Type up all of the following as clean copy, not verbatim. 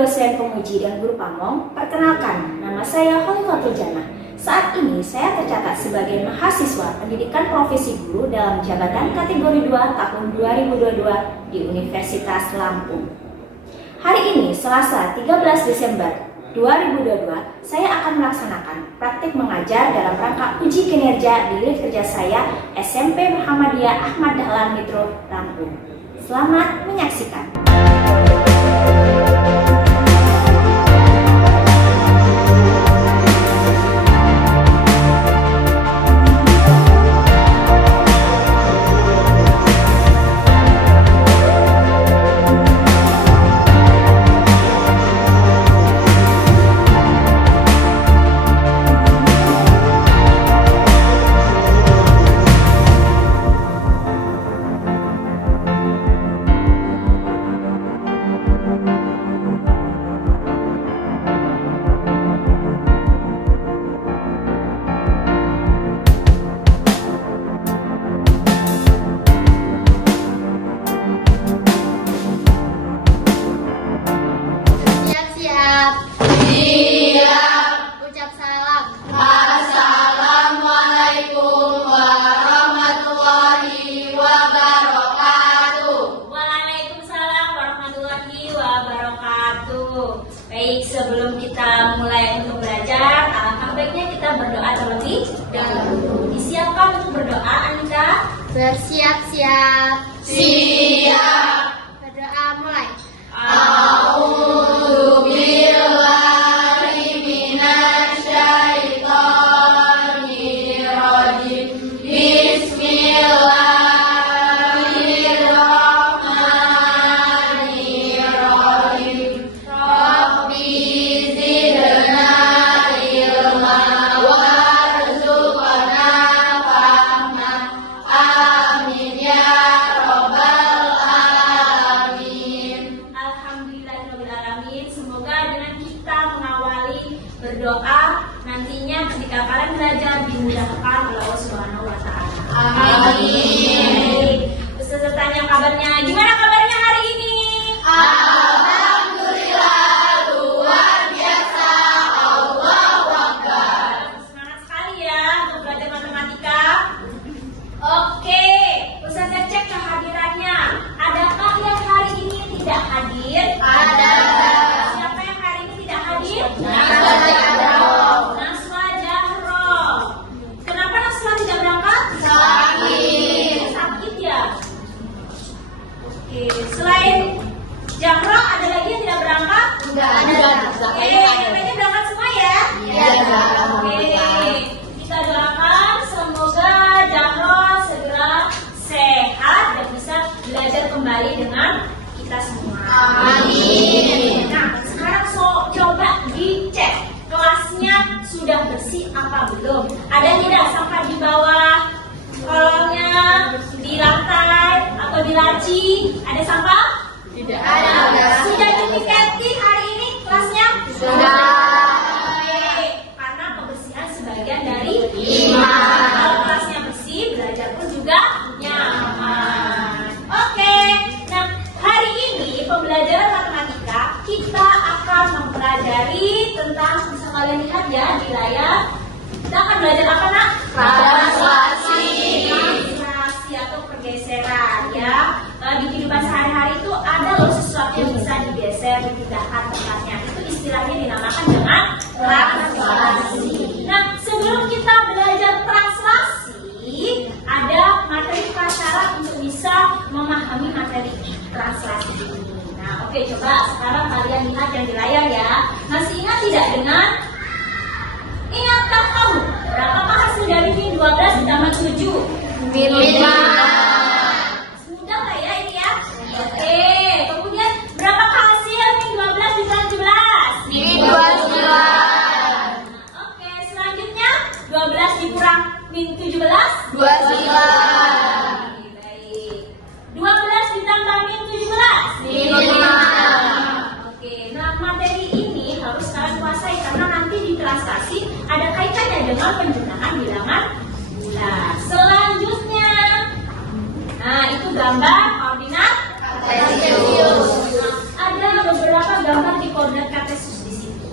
dosen penguji dan guru pamong, perkenalkan, nama saya Khalifatul Jannah. Saat ini saya tercatat sebagai mahasiswa pendidikan profesi guru dalam jabatan kategori 2 tahun 2022 di Universitas Lampung. Hari ini, Selasa 13 Desember 2022, saya akan melaksanakan praktik mengajar dalam rangka uji kinerja di unit kerja saya SMP Muhammadiyah Ahmad Dahlan Mitro, Lampung. Selamat menyaksikan. Ucap salam. Assalamualaikum warahmatullahi wabarakatuh. Waalaikumsalam warahmatullahi wabarakatuh. Baik, sebelum kita mulai untuk belajar, alangkah baiknya kita berdoa terlebih dahulu. Disiapkan untuk berdoa, Anita? Bersiap-siap. Siap. Berdoa mulai. Berdoa nantinya ketika kalian belajar dimudahkan oleh Allah Subhanahu wa taala. Amin. Ustazah tanya kabarnya, gimana kabarnya hari ini? Alhamdulillah, luar biasa. Allahu Akbar. Semangat sekali ya untuk belajar matematika. Oke, Ustazah cek kehadirannya. Adakah yang hari ini tidak hadir? Ada. Siapa yang hari ini tidak hadir? Naswa Jahro. Kenapa Naswa tidak berangkat? Sakit ya? Oke, selain Jahro ada lagi yang tidak berangkat? Oke, yang lainnya berangkat semua ya? Oke, kita doakan semoga Jahro segera sehat dan bisa belajar kembali dengan kita semua. Amin. Nah, sekarang coba dicek kelasnya sudah bersih apa belum? Ada tidak sampah di bawah kolongnya, di lantai atau di laci? Ada sampah? Tidak ada. Sudah ditiketi hari ini kelasnya? Sudah. Oke, karena kebersihan sebagian dari Iman. Kalau kelasnya bersih, belajar pun juga nyaman. Oke, nah hari ini pembelajaran matematika kita akan mempelajari tentang, bisa kalian lihat ya di layar. Kita akan belajar apa nak? Translasi. Translasi atau pergeseran ya. Di kehidupan sehari-hari itu ada loh sesuatu yang bisa digeser, dipindahkan tempatnya. Itu istilahnya dinamakan dengan translasi. Nah, sebelum kita belajar translasi, ada materi prasyarat untuk bisa memahami materi translasi ini. Nah, oke, coba sekarang kalian lihat yang di layar ya. Masih ingat tidak dengan ingatkah kamu berapakah hasil dari min 12 ditambah 7? Min 5. Mudah nggak ya ini ya? Oke, kemudian berapakah hasil min 12 ditambah 17? Min 29. Oke, selanjutnya 12 dikurang min 17? 29. Baik. 12 ditambah min 17? Min 5. Oke, nah materi ini harus kalian kuasai karena nanti di translasi ada kaitannya dengan penggunaan bilangan bulan. Selanjutnya, nah itu gambar koordinat Kartesius. Ada beberapa gambar muat di koordinat Kartesius di situ.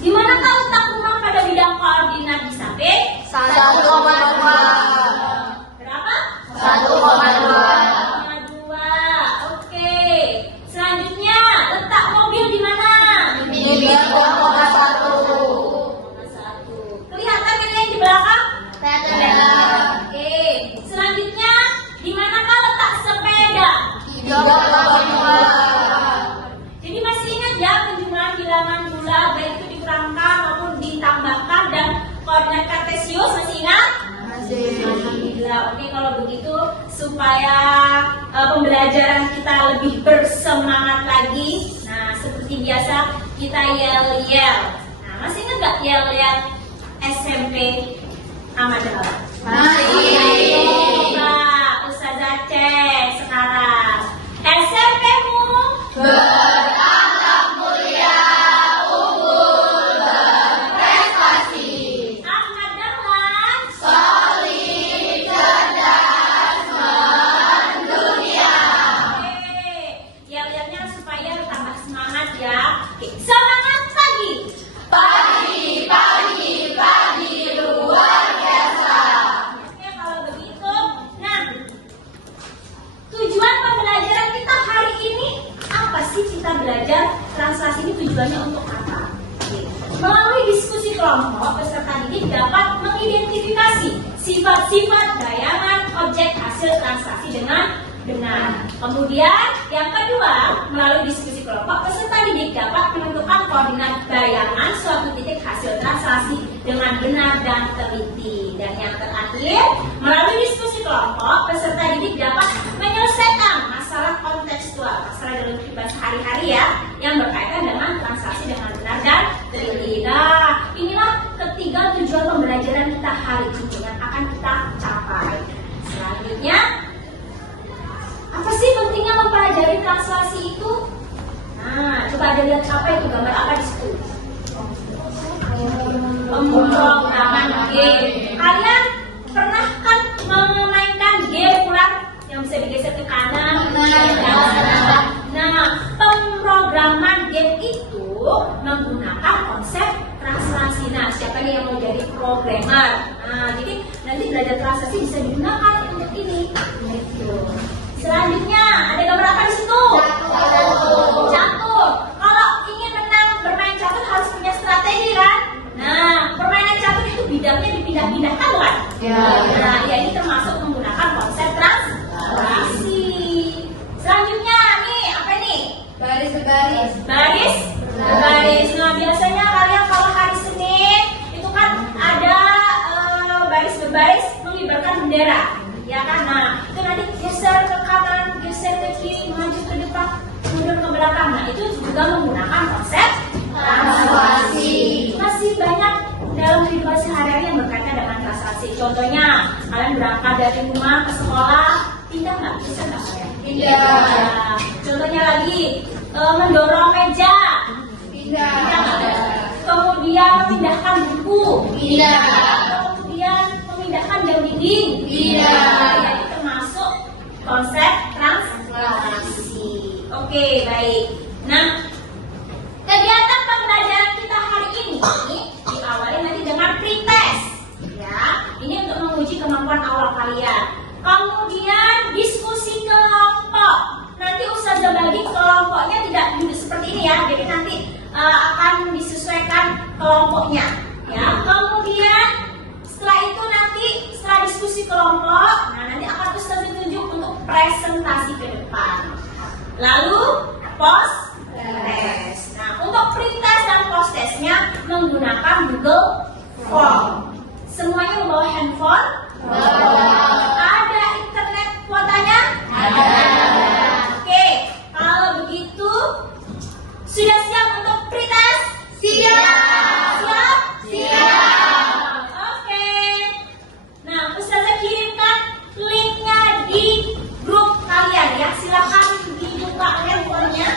Di manakah letak rumah pada bidang koordinat di samping? 1,2. Berapa? 1,2. 2. Oke. Selanjutnya, letak mobil di mana? Di 3,1. Kelihatan ini yang di belakang? Tidak. Oke. Selanjutnya, di manakah letak sepeda? 3,5. Jadi masih ingat ya penjumlahan bilangan jumlah baik itu dikurangkan maupun ditambahkan dan koordinat Kartesius masih ingat? Masih. Alhamdulillah. Oke, kalau begitu supaya pembelajaran kita lebih bersemangat lagi. Nah, seperti biasa kita yel-yel. Nah, masih ingat gak yel-yel SMP Ahmad Dahlan? Masih. Coba Ustazah cek sekarang. SMP-mu Berakhlak mulia, unggul, berprestasi, Ahmad Dahlan solid, cerdas, mendunia. Oke, yel-yelnya supaya tambah semangat ya. Oke, semangat pagi. Pagi, pagi, pagi, luar biasa. Oke, kalau begitu, nah tujuan pembelajaran kita hari ini apa sih? Kita belajar translasi ini tujuannya untuk apa? Oke. Melalui diskusi kelompok, peserta didik dapat mengidentifikasi sifat-sifat bayangan objek hasil translasi dengan benar. Kemudian yang kedua, melalui diskusi kelompok, peserta didik dapat menentukan koordinat bayangan suatu titik hasil translasi dengan benar dan teliti. Dan yang terakhir, melalui diskusi kelompok, peserta didik dapat menyelesaikan masalah kontekstual, masalah dalam kehidupan sehari-hari ya, yang berkaitan dengan translasi dengan benar dan teliti. Nah, inilah ketiga tujuan pembelajaran kita hari ini yang akan kita capai. Selanjutnya, apa sih pentingnya mempelajari translasi itu? Nah, coba ada lihat apa itu, gambar apa di situ? Pemrograman game. Kalian pernah kan memainkan game ulang yang bisa digeser ke kanan? Nah, pemrograman game itu menggunakan konsep translasi. Nah, siapa nih yang mau jadi programmer? Nah, jadi nanti belajar translasi bisa digunakan untuk ini. Gitu. Selanjutnya, ada gambar apa di situ? Catur. Kalau ingin menang bermain catur harus punya strategi kan? Nah, permainan catur itu bidangnya dipindah-pindahkan bukan? Ya. Nah, ya ini termasuk menggunakan konsep translasi. Selanjutnya, nih apa nih? Baris berbaris. Baris berbaris. Nah, biasanya kalian kalau hari Senin itu kan ada baris berbaris mengibarkan bendera. Ya kan? Nah, itu nanti geser ke kanan, geser ke kiri, maju ke depan, mundur ke belakang. Nah, itu juga menggunakan konsep translasi. Masih banyak dalam kehidupan sehari-hari yang berkaitan dengan translasi. Contohnya, kalian berangkat dari rumah ke sekolah, pindah nggak? Bisa nggak kalian? Pindah. Ya. Contohnya lagi, mendorong meja. Pindah. Kemudian memindahkan buku. Pindah. Kemudian memindahkan jam dinding. Pindah. Ya, itu termasuk konsep translasi. Oke, baik. Nah, kegiatan pembelajaran kita hari ini diawali nanti dengan pretest. Ya, ini untuk menguji kemampuan awal kalian. Kemudian diskusi kelompok. Nanti Ustazah bagi kelompoknya tidak duduk seperti ini ya. Jadi nanti akan disesuaikan kelompoknya. Ya, kemudian setelah itu nanti setelah diskusi kelompok, nah nanti akan Ustazah tunjuk untuk presentasi ke depan. Lalu post test. Nah, untuk pretest dan post testnya menggunakan Google Form. Semuanya membawa handphone? Ada internet kuotanya? Ada. Oke, kalau begitu sudah siap untuk pretest? Siap. Siap? Siap. Oke. Nah, Ustazah kirimkan linknya di grup kalian ya. Silakan dibuka handphonenya.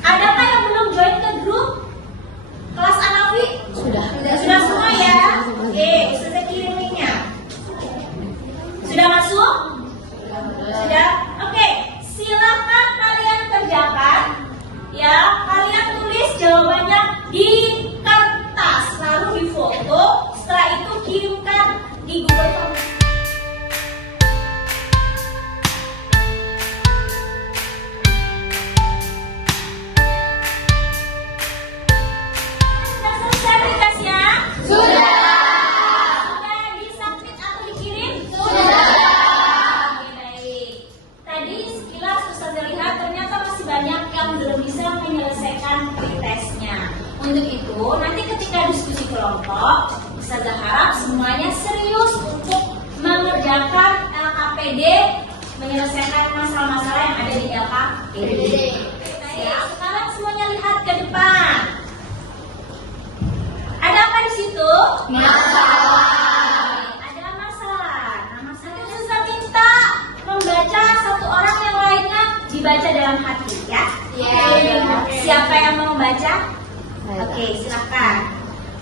Adakah yang belum join ke grup kelas anak yang belum bisa menyelesaikan pretestnya. Untuk itu, nanti ketika diskusi kelompok, Ustazah harap semuanya serius untuk mengerjakan LKPD, menyelesaikan masalah-masalah yang ada di LKPD. Ya, sekarang semuanya lihat ke depan. Ada apa di situ? Masalah. Ada masalah. Nah, masalah Ustazah minta membaca satu orang yang lainnya dibaca dalam hati, ya? Siapa yang mau membaca? Oke, silakan.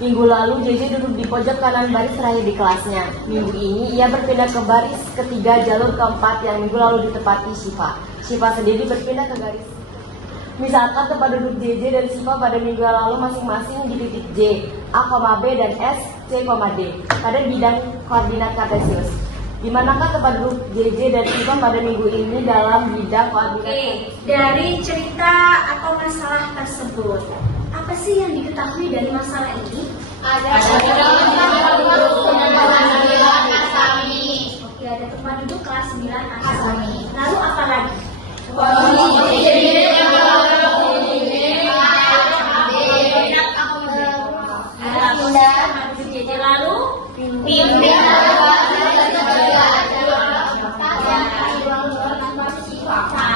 Minggu lalu JJ duduk di pojok kanan baris terakhir di kelasnya. Minggu ini ia berpindah ke baris ketiga jalur keempat yang minggu lalu ditempati Syifa. Syifa sendiri berpindah ke garis. Misalkan tempat duduk JJ dan Syifa pada minggu lalu masing-masing di titik J, A, B, dan S, C, D pada bidang koordinat kartesius. Di manakah tempat duduk JJ dan Syifa pada minggu ini dalam bidang koordinat? Oke, dari cerita atau masalah tersebut, apa sih yang diketahui dari masalah ini? Oke, ada tempat duduk kelas 9 Asami. Lalu apa lagi? Lalu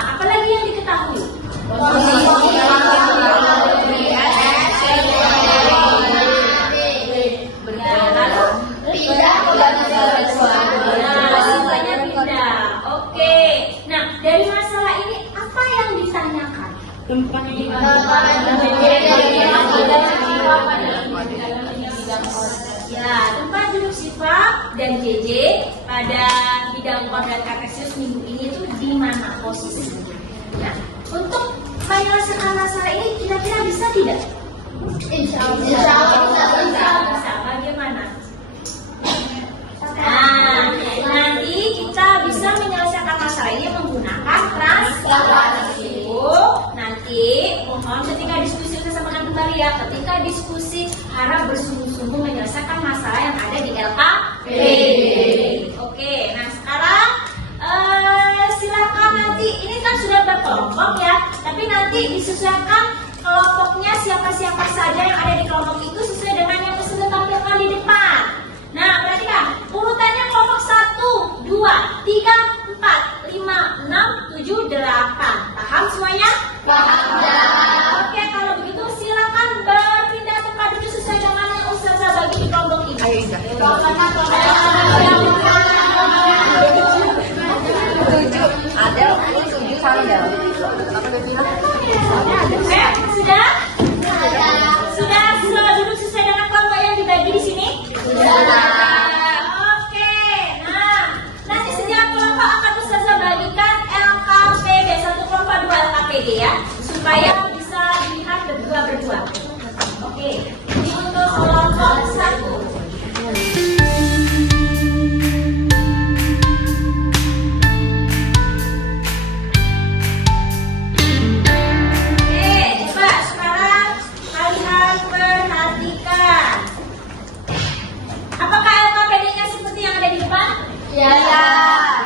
apa lagi yang diketahui? Oke. Nah, dari masalah ini apa yang ditanyakan? Ya, tempat duduk Syifa dan JJ pada bidang koordinat kartesius minggu ini itu di mana posisinya? Nah, untuk menyelesaikan masalah ini kira-kira bisa tidak? Insya Allah bisa. Bagaimana? Nah, nanti kita bisa menyelesaikan masalah ini menggunakan translasi. Nanti mohon ketika diskusi saya sampaikan kembali ya, ketika diskusi harap bersungguh-sungguh menyelesaikan masalah yang ada di LKPD. Oke, nah sekarang silakan nanti ini kan sudah berkelompok ya, tapi nanti disesuaikan kelompoknya siapa-siapa saja yang ada di kelompok itu sesuai dengan yang sudah tampilkan di depan. Nah, perhatikan urutannya kelompok 1, 2, 3, 4, 5, 6, 7, 8. Paham semuanya? Paham. Oke, kalau begitu silakan berpindah tempat duduk sesuai dengan yang Ustazah bagi di kelompok ini. Ayo, Iza. Sudah? Sudah duduk sesuai dengan kelompok yang dibagi di sini? Sudah. Oke. Nah, nanti setiap kelompok akan Ustazah bagikan LKPD, satu kelompok 2 LKPD ya, supaya bisa dilihat berdua. Oke. Ini untuk kelompok 1.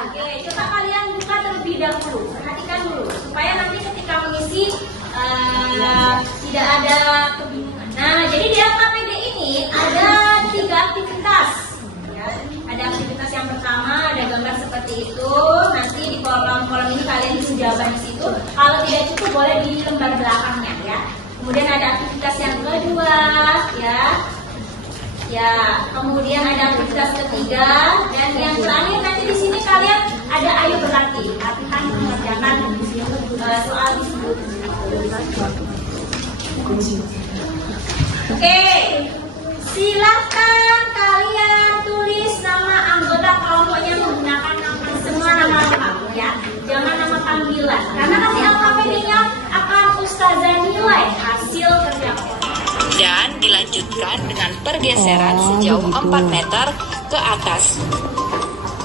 Oke, coba kalian buka terlebih dahulu, perhatikan dulu, supaya nanti ketika mengisi tidak ada kebingungan. Nah, jadi di LKPD ini ada 3 aktivitas. Ya, ada aktivitas yang pertama, ada gambar seperti itu. Nanti di kolom-kolom ini kalian isi jawaban di situ. Kalau tidak cukup boleh di lembar belakangnya ya. Kemudian ada aktivitas yang kedua, ya. Ya, kemudian ada aktivitas ketiga dan yang terakhir nanti di sini kalian ada ayo berlatih, latihan mengerjakan soal tersebut. Oke, silakan kalian tulis nama anggota kelompoknya menggunakan semua nama lengkap ya, jangan nama panggilan karena nanti LKPD-nya akan Ustazah nilai hasil kerja kelompok. Dan dilanjutkan dengan pergeseran sejauh 4 meter ke atas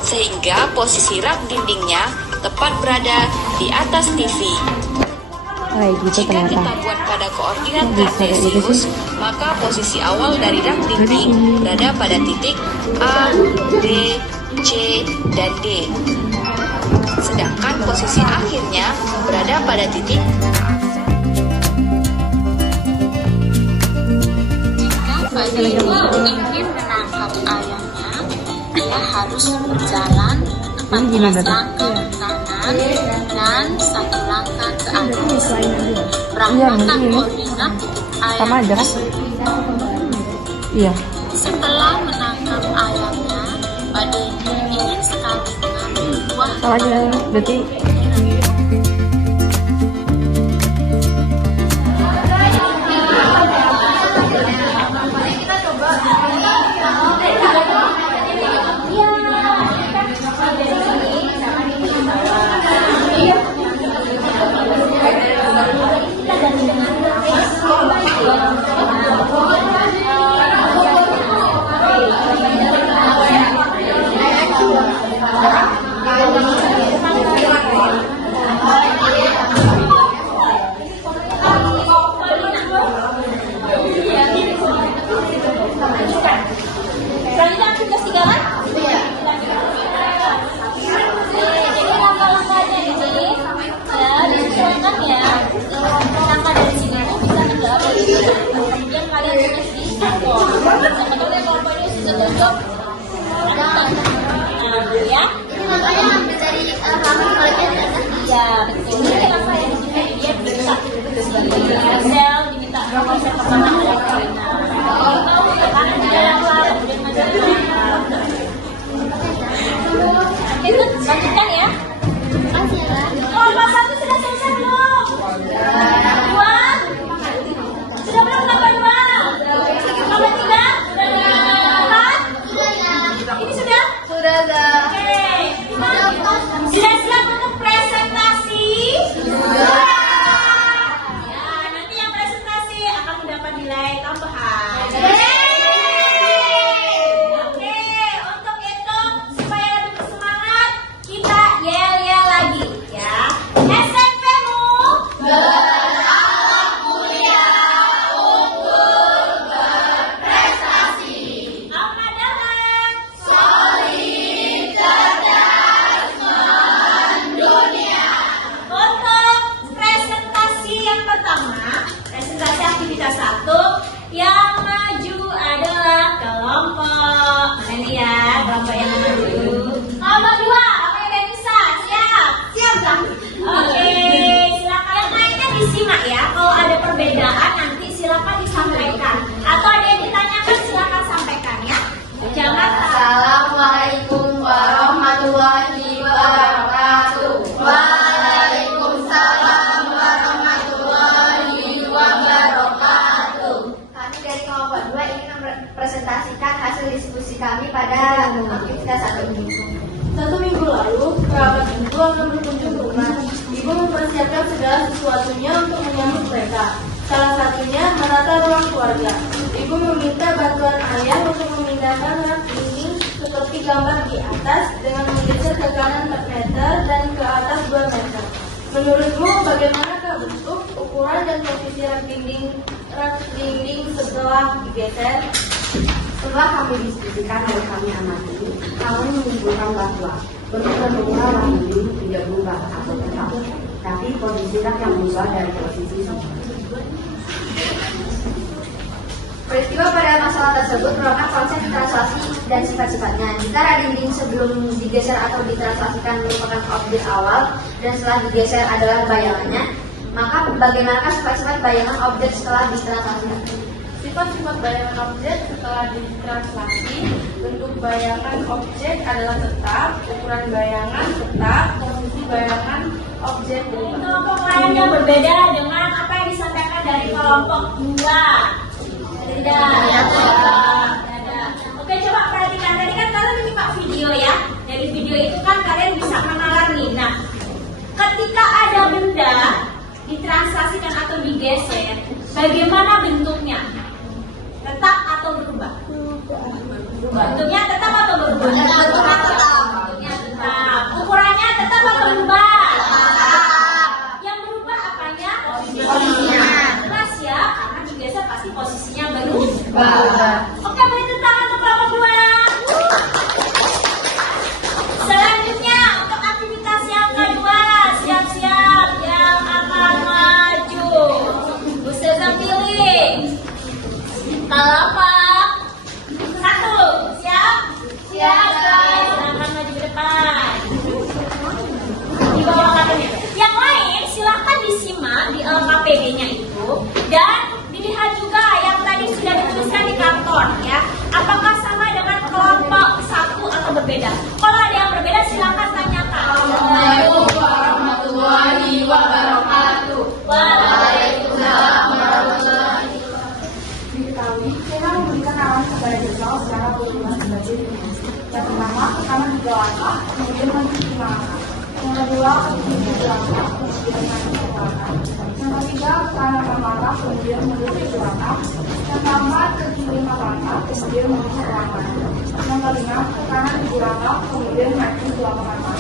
sehingga posisi rak dindingnya tepat berada di atas TV. Jika kita buat pada koordinat kartesius, maka posisi awal dari rak dinding berada pada titik A, B, C, dan D. Sedangkan posisi akhirnya berada pada titik A. ingin menangkap ayamnya, dia harus berjalan 14 langkah ke kanan dan 1 langkah ke atas. Berapakah koordinat ayam tersebut? Iya. Setelah menangkap ayamnya, Badai ingin sekali mengambil buah. Sama aja, berarti Selanjutnya aktivitas 3 kan? Iya. Jadi langkah-langkahnya ini ya disesuaikan ya. Langkah dari sini tuh bisa menjawab dari sini. Kemudian kalian tulis di kelompok. Sama dulu yang kelompok ini sudah cocok. Ya. Ini makanya ambil dari halaman pelajaran. Iya betul. Ini langkah yang di sini dia bisa. Excel diminta konsep pertama adalah karena. Tahu ya kan ada langkah kemudian macam-macam. Itu lanjutkan ya. Kelompok 1 sudah selesai belum? Dua? Sudah belum kelompok 2? Kelompok 3? Empat? Ini sudah? Sudah. Oke. Sudah siap untuk presentasi? Sudah. Ya, nanti yang presentasi akan mendapat nilai tambahan. Oke, untuk itu supaya lebih bersemangat, kita yel-yel lagi ya. SMP-mu apa dalam untuk presentasi yang pertama, presentasi aktivitas 1 yang maju adalah kelompok. Mana nih ya, kelompok yang maju dulu. Kelompok 2, apa yang udah bisa? Siap? Siap, Kak. Oke, silakan. Yang lainnya disimak ya. Kalau ada perbedaan nanti silakan disampaikan. Atau ada yang ditanyakan silakan sampaikan ya. Jangan Assalamualaikum warahmatullahi wabarakatuh. Waalaikumsalam warahmatullahi wabarakatuh. Kami dari kelompok 2 ingin mempresentasikan hasil diskusi kami pada aktivitas 1 ini. 1 minggu lalu, kerabat ibu akan berkunjung ke rumah. Ibu mempersiapkan segala sesuatunya untuk menyambut mereka. Salah satunya menata ruang keluarga. Ibu meminta bantuan ayah untuk memindahkan rak dinding seperti gambar di atas dengan menggeser ke kanan 4 meter dan ke atas 2 meter. Menurutmu bagaimanakah bentuk, ukuran, dan posisi rak dinding setelah digeser? Setelah kami diskusikan dan kami amati, kami menyimpulkan bahwa bentuk dan ukuran rak dinding tidak berubah atau tetap, tapi posisi rak yang berubah dari posisi semula. Peristiwa pada masalah tersebut merupakan konsep translasi dan sifat-sifatnya. Jika rak dinding sebelum digeser atau ditranslasikan merupakan objek awal dan setelah digeser adalah bayangannya, maka bagaimanakah sifat-sifat bayangan objek setelah ditranslasikan? Sifat-sifat bayangan objek setelah ditranslasi, bentuk bayangan objek adalah tetap, ukuran bayangan tetap, posisi bayangan objek berubah. kelompok lainnya berbeda dengan apa yang disampaikan dari kelompok 2. Tidak. Oke, coba perhatikan. Tadi kan kalian menyimak video ya. Dari video itu kan kalian bisa mengenal nih. Nah, ketika ada benda ditranslasikan atau digeser, bagaimana bentuknya? Tetap atau berubah? Bentuknya tetap atau berubah? Bentuknya tetap. Ukurannya tetap atau berubah? Yang berubah apanya? Posisinya. Jelas ya, karena digeser pasti posisinya berubah. Oke, beri tepuk tangan untuk kelompok 2. Selanjutnya untuk aktivitas yang kedua, siap-siap yang akan maju. Ustazah pilih kelompok Dan dilihat juga yang tadi sudah dituliskan di karton ya. Apakah sama dengan kelompok 1 atau berbeda? Kalau ada yang berbeda silakan tanyakan. Assalamualaikum warahmatullahi wabarakatuh. Waalaikumsalam warahmatullahi Diketahui, tema memberikan arahan kepada jurnal secara berhubungan sebagai berikut. Yang pertama, tekanan 3 langkah, kemudian maju 5 langkah. Yang kedua, kemudian 7 langkah, kemudian maju 1 langkah. Yang ketiga, tekanan 6 langkah, kemudian mundur 7 langkah. Yang keempat, kemudian 5 langkah, kemudian maju 1 langkah. Yang kelima, tekanan 7 langkah, kemudian maju 2 langkah.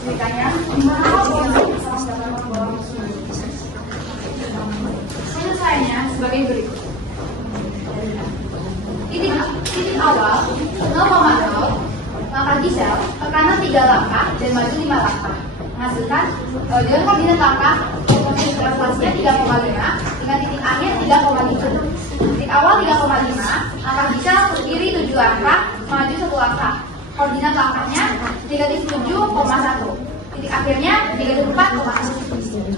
Ditanya, gimana kalau kita dapat membawa musuh? Penyelesaiannya sebagai berikut. Titik awal 0,0, langkah gisel, tekanan 3 langkah dan maju 5 langkah. Menghasilkan dengan koordinat langkah posisi translasinya 3,5 dengan titik akhir 3,5. Titik awal 3,5, langkah gisel ke kiri 7 langkah, maju 1 langkah. Koordinat langkahnya negatif 7,1. Titik akhirnya negatif 4,1.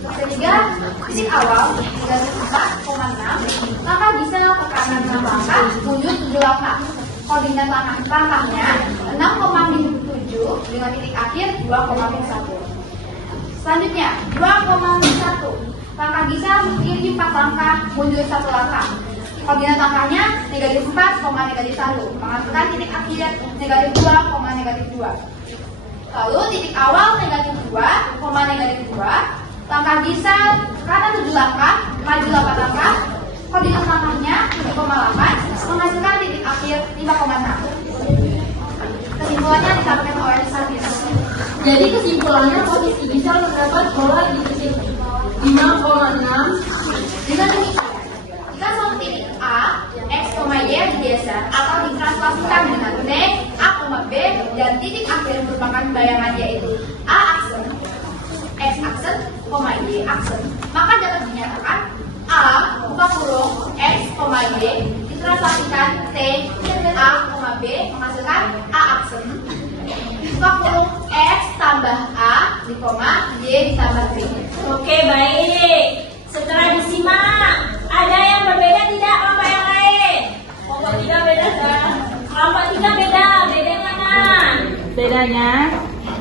Ketiga, titik awal negatif 4,6, langkah gisel ke kanan 6 langkah, mundur 7 langkah. Koordinat langkahnya 6,7 dengan titik akhir 2,1. Selanjutnya 2,1, langkah gisel ke kiri 4 langkah, mundur 1 langkah. Koordinat langkahnya negatif 4,-1, menghasilkan titik akhir negatif 2,-2. Lalu titik awal negatif 2,-2, langkah gisel kanan 7 langkah, maju 8 langkah. Koordinat langkahnya 7,8, menghasilkan titik akhir 5,6. Kesimpulannya disampaikan oleh Sarina. Jadi kesimpulannya posisi gisel terdapat pola di titik 5,6 Dengan demikian, jika suatu titik A, X, Y digeser atau ditranslasikan dengan T, A, B, dan titik akhir merupakan bayangan yaitu A aksen, X aksen, Y aksen, maka dapat dinyatakan A, buka kurung, X, Y ditranslasikan T, A, B menghasilkan A aksen, buka kurung X tambah A, di koma, Y ditambah T. Oke, baik. Setelah disimak, ada yang berbeda tidak kelompok yang lain? Kelompok 3 beda kan? Kelompok 3 beda, beda mana? Bedanya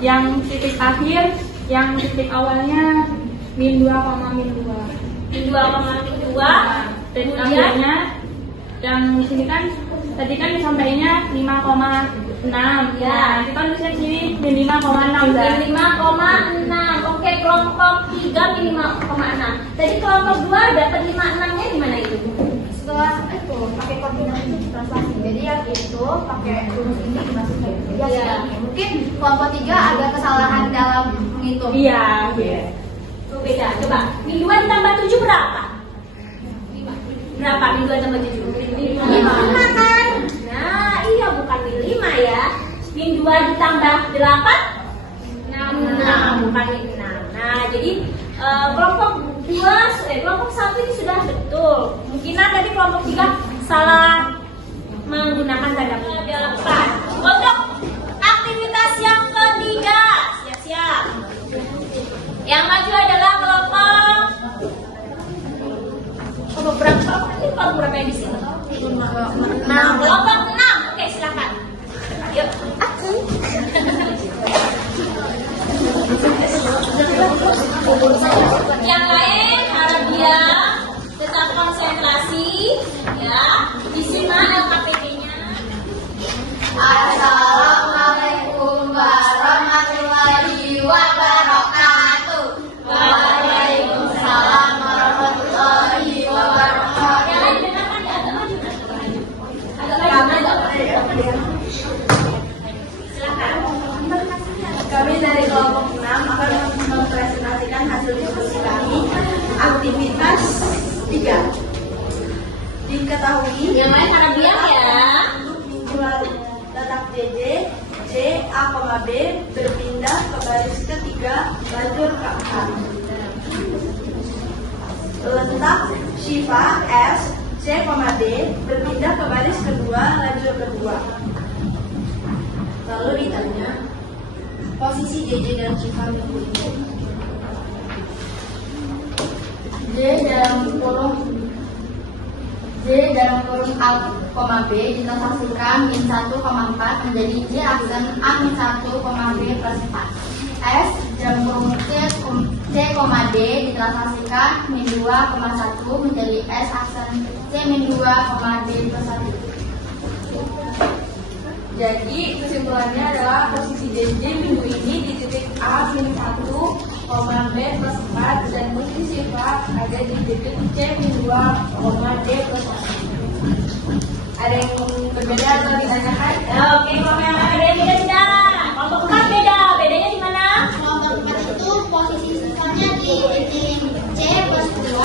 yang titik akhir, yang titik awalnya min 2, min 2. Min 2,2. Titik Kemudian akhirnya yang di sini kan tadi kan disampaikannya 5,6. Ya. Nah, kita nulisnya di sini min 5,6 dah. min 5,6. Oke, kelompok 3 min 5,6. Tadi kelompok 2 dapat 5,6-nya di mana itu? Setelah itu pakai koordinat itu translasi, jadi yang itu pakai rumus ini dimasukin. Jadi Iya. mungkin kelompok 3 ada kesalahan dalam menghitung. Iya. Tuh beda. Coba, min 2 ditambah 7 berapa? Berapa min 2 tambah 7? Min 5 kan? Nah, iya bukan min 5 ya. Min 2 ditambah 8? 6, bukan min 6. Nah, jadi kelompok 1 ini sudah betul. Mungkin tadi kelompok 3 salah menggunakan tanda depan. Untuk aktivitas yang ketiga, siap-siap. Yang maju adalah kelompok berapa? Ini kelompok berapa yang di sini? 6. Kelompok 6. Oke, silakan. Yuk. Yang lain harap diam, tetap konsentrasi, ya. Disimak LKPD-nya. Assalamualaikum warahmatullahi wabarakatuh. Waalaikumsalam warahmatullahi wabarakatuh. Yang lain dengarkan ya, agak maju. Agak maju. Silakan. Kami dari kelompok 6 akan mempresentasikan hasil diskusi kami. Aktivitas 3. Diketahui Yang lain harap diam ya. mingguan letak JJ, J, A, B berpindah ke baris ketiga lajur keempat. Letak Shiva, S, C, D berpindah ke baris kedua lajur kedua. Lalu ditanya posisi JJ dan Shiva minggu ini. J dalam kurung A, B ditranslasikan min 1,4 menjadi J aksen A min 1, B plus 4. S dalam kurung C, D ditranslasikan min 2,1 menjadi S aksen C min 2, D plus 1. Jadi kesimpulannya adalah posisi JJ minggu ini di titik A min 1, B plus 4 dan posisi Syifa ada di titik C min 2, D plus 1. Ada yang berbeda atau ditanyakan? Oke, kalau yang ada yang beda. Kelompok 4 beda. Bedanya di mana? Kelompok 4 itu posisi sisanya di titik C plus 2, D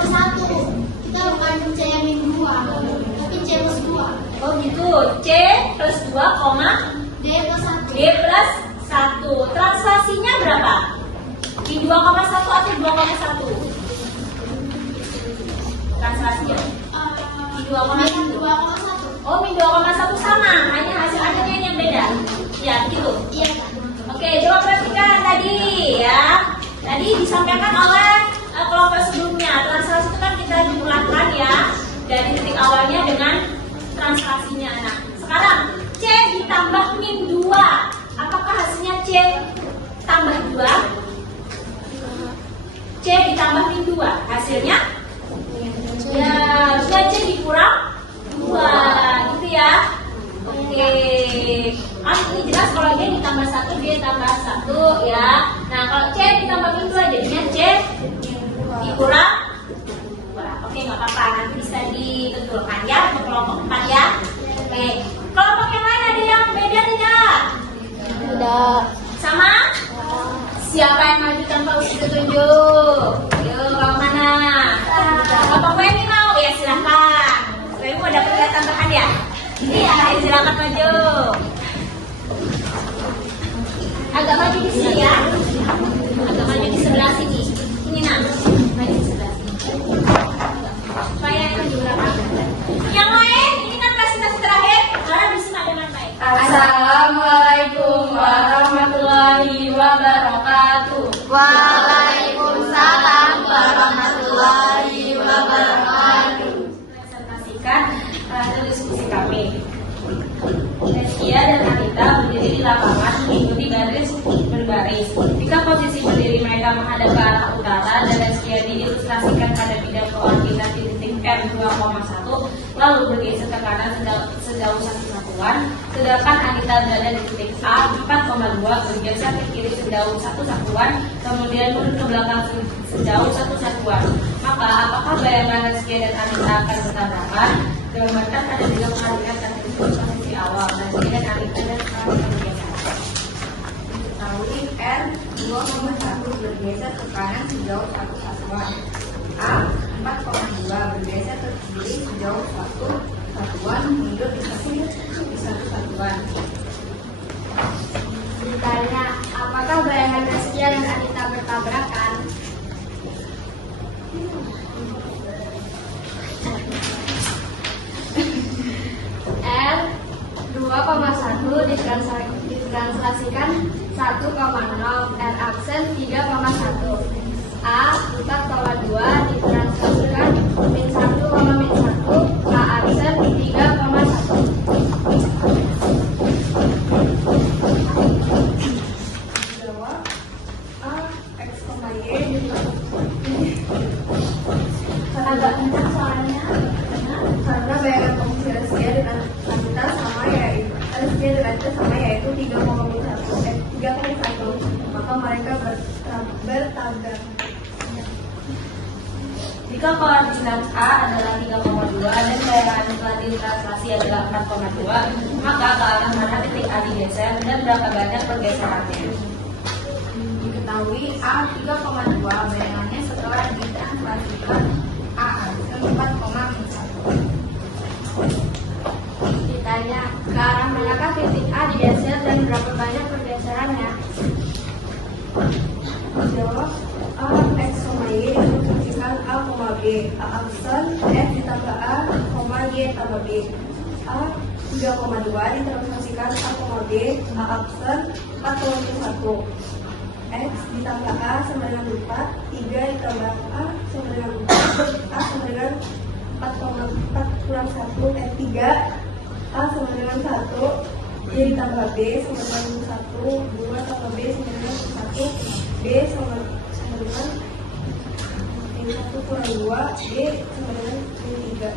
plus 1. Kita bukan C min 2, tapi C plus 2. Oh gitu, C plus 2, D plus 1. D plus 1. Translasinya berapa? Di 2,1 atau 2,1? Translasinya di 2,1. Oh, min 2,1 sama, hanya hasil akhirnya yang beda. Ya, gitu. Iya. Oke, coba perhatikan tadi ya. Tadi disampaikan oleh kelompok sebelumnya. Translasi itu kan kita dipulangkan ya dari titik awalnya dengan translasinya. Nah, sekarang C ditambah min 2. Apakah hasilnya C tambah 2? C ditambah min 2. Hasilnya? Ya, 2C dikurang 2. Gitu ya. Oke. Ini jelas kalau D ditambah 1, D tambah 1 ya. Nah, kalau C ditambah min 2 jadinya C dikurang 2. Oke, nggak apa-apa. Nanti bisa ditentukan ya untuk kelompok 4 ya. Oke. Kelompok yang lain ada yang beda tidak? Beda. Sama? Siapa yang maju tanpa uji petunjuk? Yuk, kelompok mana? Kelompok WMI mau? Ya silahkan. WMI mau dapat lihat tambahan ya? Iya, silakan maju. Agak maju di sini ya. Agak maju di sebelah sini. Ini nah, maju di sebelah sini. Supaya maju berapa? Yang lain, ini kan presentasi terakhir. Harap disimak dengan baik. Assalamualaikum warahmatullahi wabarakatuh. Waalaikumsalam warahmatullahi wabarakatuh. Presentasikan hasil diskusi kami. Neskia dan Anita berdiri di lapangan mengikuti baris berbaris. Jika posisi berdiri mereka menghadap ke arah utara dan Neskia diilustrasikan pada bidang koordinat di titik M 2,1 lalu bergeser ke kanan sejauh 1 satuan, sedangkan Anita berada di titik A 4,2 bergeser ke kiri sejauh 1 satuan, kemudian mundur ke belakang sejauh 1 satuan. Maka apakah bayangan Neskia dan Anita akan bertabrakan? Gambarkan pada bidang koordinat dan posisi awal dan kemudian Anita dan bergeser. Diketahui R 2,1 bergeser ke kanan sejauh 1 satuan. A 4,2 bergeser ke kiri sejauh 1 satuan, mundur di 1 satuan. Ditanya, apakah bayangan Neskia dan Anita bertabrakan? R 2,1 ditranslasikan 1,0, R aksen 3,1. A 4,2 ditranslasikan min 1, min 1, A aksen 3,1. Jawab A, X, Y. Agak kencang soalnya. Karena bayangan posisi Neskia dan Anita sama yaitu Neskia dan Anita sama yaitu 3,1, maka mereka bertabrak. Jika koordinat A adalah 3,2 dan bayangan telah ditranslasi adalah 4,2, maka ke arah mana titik A digeser dan berapa banyak pergeserannya? Diketahui A 3,2 bayangannya setelah ditranslasikan A 4,1. Ditanya, ke arah manakah titik A digeser dan berapa banyak pergeserannya? Jawab A, X, Y ditranslasikan A, B. A aksen F ditambah A, Y tambah B. A 3,2 ditranslasikan A, B. A aksen 4,1. X ditambah A sama dengan 4, 3 ditambah A sama dengan 4, A sama dengan 4 kurang 1, 3, A sama dengan 1, D ditambah B sama dengan 1, 2 tambah B sama dengan 1, D sama dengan 1 kurang 2, D sama dengan 3.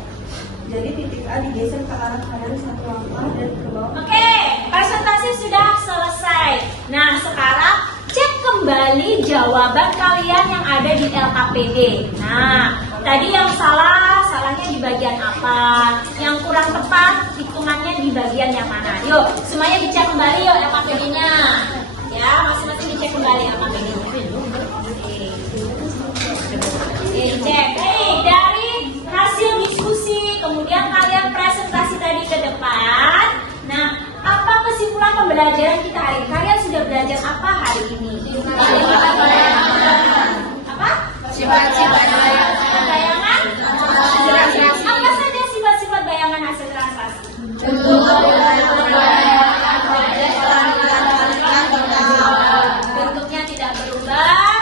Jadi titik A digeser ke arah kanan 1 langkah dan ke bawah. Oke, presentasi sudah selesai. Nah, sekarang cek kembali jawaban kalian yang ada di LKPD. Nah, tadi yang salahnya di bagian apa? Yang kurang tepat, hitungannya di bagian yang mana? Yuk, semuanya dicek kembali yuk LKPD-nya. Ya, masing-masing dicek kembali LKPD-nya. Oke, cek. Dari hasil diskusi, kemudian kalian presentasi tadi ke depan. Nah, apa kesimpulan pembelajaran kita hari ini? Kalian sudah belajar apa hari ini? Apa? Sifat-sifat bayangan. Apa saja sifat-sifat bayangan hasil translasi? Bentuknya tidak berubah,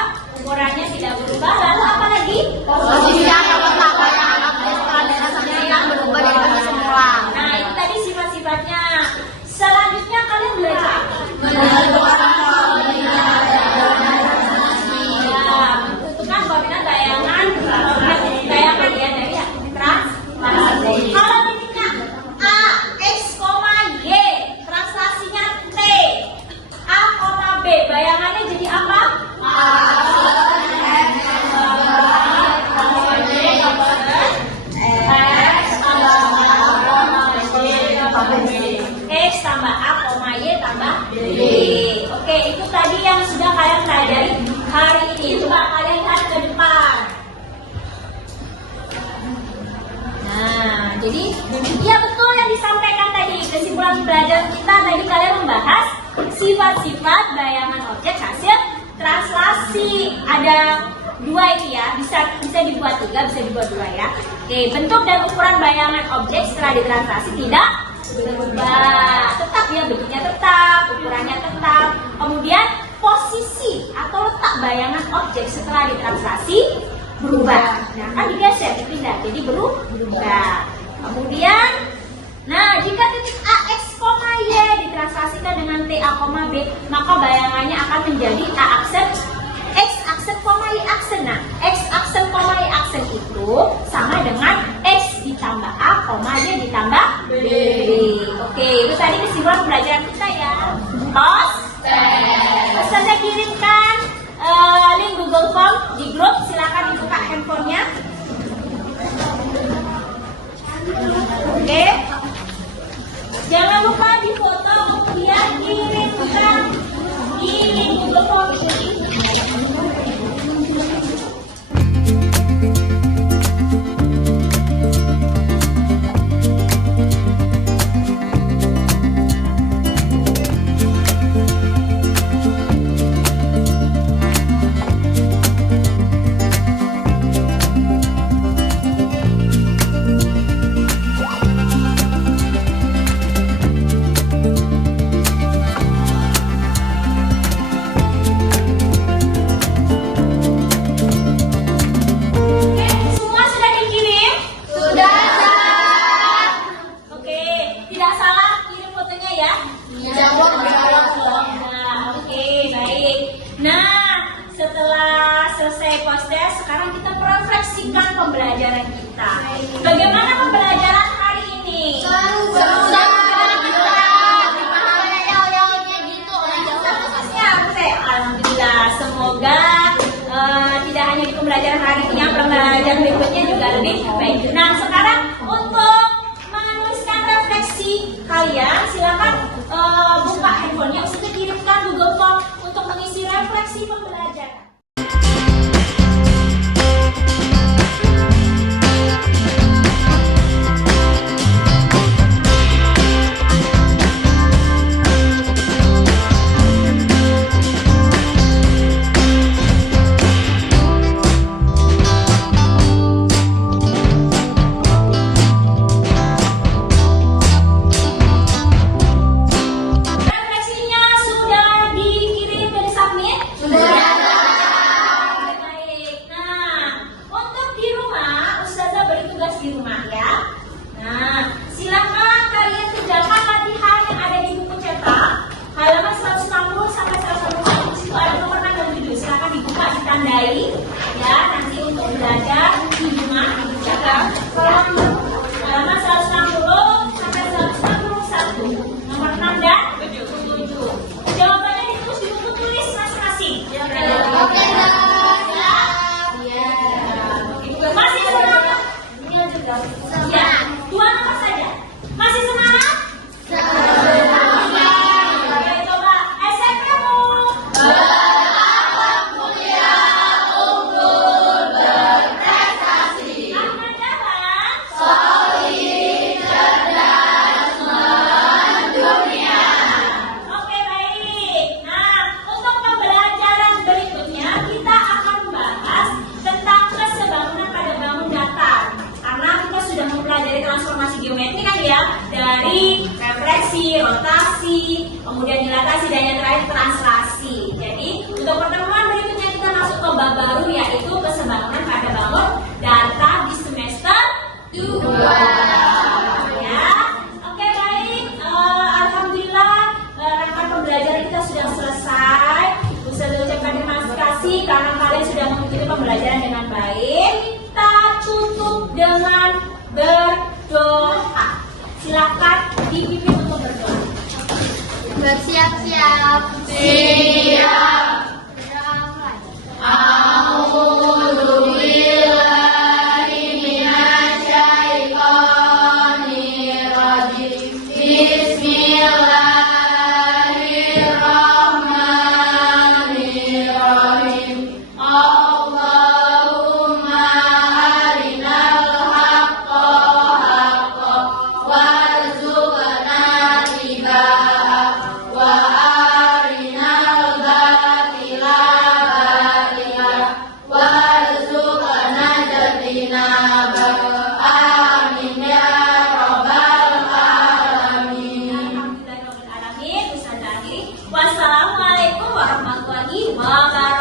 ukurannya tidak berubah, lalu apa lagi? Posisi atau letak bayangan objek setelah dirasanya yang berubah dari bentuk semula. Nah, itu tadi sifat-sifatnya. Selanjutnya kalian belajar apa? Menentukan koordinat bayangan ya dari translasi. Kalau titiknya A, X, Y, translasinya T, A, B, bayangannya jadi apa? X tambah A, Y tambah D. Oke, itu tadi yang sudah kalian pelajari hari ini. Coba kalian lihat ke depan. Nah, jadi ya betul yang disampaikan tadi. Kesimpulan pelajaran kita tadi kalian membahas sifat-sifat bayangan objek hasil translasi. Ada dua ini ya, bisa dibuat 3, bisa dibuat 2 ya. Oke, bentuk dan ukuran bayangan objek setelah ditranslasi tidak berubah, tetap ya, bentuknya tetap, ukurannya tetap. Kemudian posisi atau letak bayangan objek setelah ditranslasi berubah. Nah, kan digeser, dipindah, jadi berubah. Kemudian, nah jika titik A, X, Y ditranslasikan dengan T, A, B, maka bayangannya akan menjadi A aksen, X aksen, Y aksen. Nah, X aksen, Y aksen itu sama dengan X ditambah A, Y ditambah B. Oke, itu tadi kesimpulan pembelajaran kita ya. Saya kirimkan link Google Form di grup. Silakan dibuka handphonenya. Oke. Jangan lupa difoto kemudian kirimkan di link Google Form ini. selesai post-test, sekarang kita merefleksikan pembelajaran kita. Bagaimana pembelajaran hari ini? Alhamdulillah, semoga tidak hanya di pembelajaran hari ini, yang pembelajaran berikutnya juga lebih baik. Nah, sekarang untuk menuliskan refleksi kalian, silakan buka handphonenya, usah kirimkan Google Form untuk mengisi refleksi pembelajaran. Refleksinya sudah dikirim ke submit? Sudah. ditandai ya nanti untuk belajar di rumah dijaga halaman 160 sampai 161 nomor 6 dan 7. Jawabannya ditulis di buku tulis masing-masing. Oke, Masih semangat? Ya, 2 nomor saja. Masih semangat? Oke, coba SMP-mu. Ahmad Dahlan. Oke, baik. Nah, untuk pembelajaran berikutnya kita akan bahas tentang kesebangunan pada bangun datar. Karena kita sudah mempelajari transformasi geometri kan ya, dari refleksi, rotasi, kemudian dilatasi dan yang terakhir translasi. Jadi untuk pertemuan berikutnya kita masuk ke bab baru yaitu kesebangunan pada bangun datar di semester 2. Ya, oke baik. Alhamdulillah rangkaian pembelajaran kita sudah selesai. Bisa diucapkan terima kasih karena kalian sudah mengikuti pembelajaran dengan baik. Kita tutup dengan berdoa. Silakan dipimpin untuk berdoa. Bersiap-siap. Siap. Wassalamualaikum warahmatullahi wabarakatuh.